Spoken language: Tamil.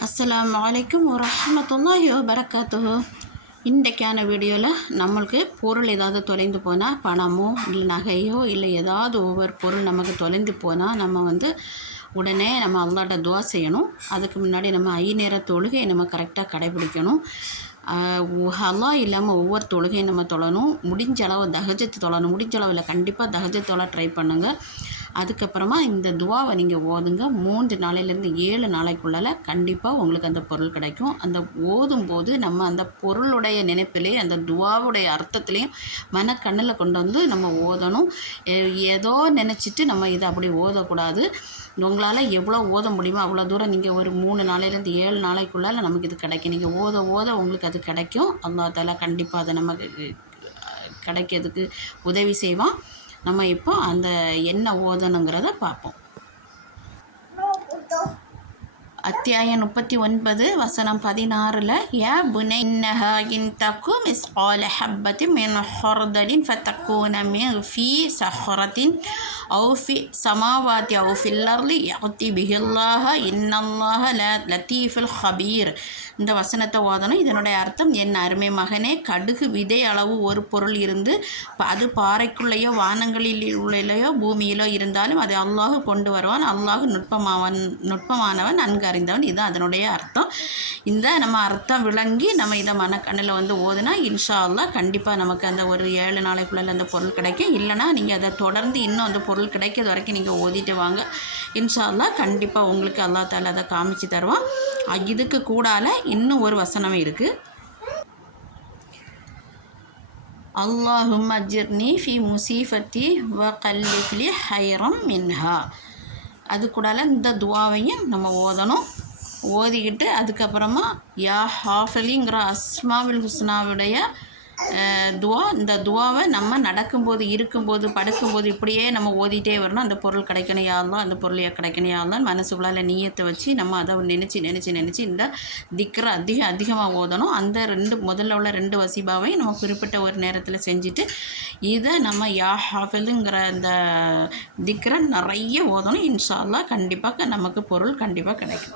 அஸ்லாம் வலைக்கம் வரஹ்மத்துல்லாஹி வரகாத்துஹோ இன்றைக்கான வீடியோவில் நம்மளுக்கு பொருள் ஏதாவது தொலைந்து போனால் பணமோ இல்லை நகையோ இல்லை ஏதாவது ஒவ்வொரு பொருள் நமக்கு தொலைந்து போனால் நம்ம வந்து உடனே நம்ம அல்லாட்ட துவா செய்யணும். அதுக்கு முன்னாடி நம்ம ஐ நேர தொழுகையை நம்ம கரெக்டாக கடைபிடிக்கணும். ஹலா இல்லாமல் ஒவ்வொரு தொழுகையும் நம்ம தொழணும். முடிஞ்ச அளவு தகஜத்து தொழணும். முடிஞ்ச அளவில் கண்டிப்பாக தகஜத்து தொழ ட்ரை பண்ணுங்கள் அதுக்கப்புறமா இந்த துவாவை நீங்கள் ஓதுங்க. மூன்று நாளையிலேருந்து ஏழு நாளைக்குள்ளால் கண்டிப்பாக உங்களுக்கு அந்த பொருள் கிடைக்கும். அந்த ஓதும் போது நம்ம அந்த பொருளுடைய நினைப்பிலே அந்த துவாவுடைய அர்த்தத்துலேயும் மனக்கண்ணில் கொண்டு வந்து நம்ம ஓதணும். எ- ஏதோ நினச்சிட்டு நம்ம இதை அப்படி ஓதக்கூடாது. உங்களால் எவ்வளோ ஓத முடியுமோ அவ்வளோ தூரம் நீங்கள் ஒரு மூணு நாளையிலேருந்து ஏழு நாளைக்குள்ளால் நமக்கு இது கிடைக்கும். நீங்கள் ஓத ஓத உங்களுக்கு அது கிடைக்கும். அல்லா தாலா கண்டிப்பாக அதை நமக்கு கிடைக்கிறதுக்கு உதவி செய்வான். நம்ம இப்போ அந்த என்ன ஓதணுங்கிறத பார்ப்போம். அத்தியாயம் முப்பத்தி ஒன்பது வசனம் பதினாறில் யா புனை இன்னஹாயின் தக்கு மிஸ் ஆல ஹப்பத்தி மின் ஹொர்தலின் ஃபத்தக்கூன மின் ஃபி சஹரத்தின் அவுஃபி சமாவாத்தி அவுஃபில்லர்லி யக்தி பிஹில்லாஹ இன்னல்லாஹ லத்தீஃபுல் ஹபீர் இந்த வசனத்தை ஓதணும். இதனுடைய அர்த்தம் என் அருமை மகனே கடுகு விதை அளவு ஒரு பொருள் இருந்து அது பாறைக்குள்ளேயோ வானங்களில் உள்ளேயோ பூமியிலோ இருந்தாலும் அதை அல்லாஹ் கொண்டு வருவான். அல்லாஹ் நுட்பமாவன் நுட்பமானவன் நன்கு அறிந்தவன் இதுதான் அதனுடைய அர்த்தம். இந்த நம்ம அர்த்தம் விளங்கி நம்ம இதை மனக்கண்ணில் வந்து ஓதுனா இன்ஷா அல்லா கண்டிப்பாக நமக்கு அந்த ஒரு ஏழு நாளைக்குள்ளே அந்த பொருள் கிடைக்கும். இல்லைனா நீங்கள் அதை தொடர்ந்து இன்னும் அந்த பொருள் கிடைக்கிறது வரைக்கும் நீங்கள் ஓதிட்டு வாங்க. இன்ஷா அல்லா கண்டிப்பாக உங்களுக்கு அல்லா தால அதை காமிச்சு தருவோம் இதுக்கு கூடால இன்னும் ஒரு வசனம் இருக்குது அல்லாஹும் அஜிர்னி ஃபி முசீஃபத்தி வ கல்லிஃப்லி ஹைரம் மின்ஹா. அது கூடால இந்த துவாவையும் நம்ம ஓதணும். ஓதிக்கிட்டு அதுக்கப்புறமா யா ஹாஃபலிங்கிற அஸ்மாவில் ஹுஸ்னாவுடைய துவா இந்த துவாவை நம்ம நடக்கும்போது இருக்கும்போது படுக்கும்போது இப்படியே நம்ம ஓதிட்டே வரணும். அந்த பொருள் கிடைக்கணும் யாரெல்லாம் அந்த பொருள் கிடைக்கணும் யாரெல்லாம் மனசுக்குள்ளால் நீயத்தை வச்சு நம்ம அதை நினச்சி நினச்சி நினச்சி இந்த திக்கரை அதிக அதிகமாக ஓதணும். அந்த ரெண்டு முதல்ல உள்ள ரெண்டு வசிபாவையும் நம்ம குறிப்பிட்ட ஒரு நேரத்தில் செஞ்சுட்டு இதை நம்ம யா ஹாஃபிலுங்கிற அந்த திக்ரை நிறைய ஓதணும். இன்ஷால்லாம் கண்டிப்பாக நமக்கு பொருள் கண்டிப்பாக கிடைக்கும்.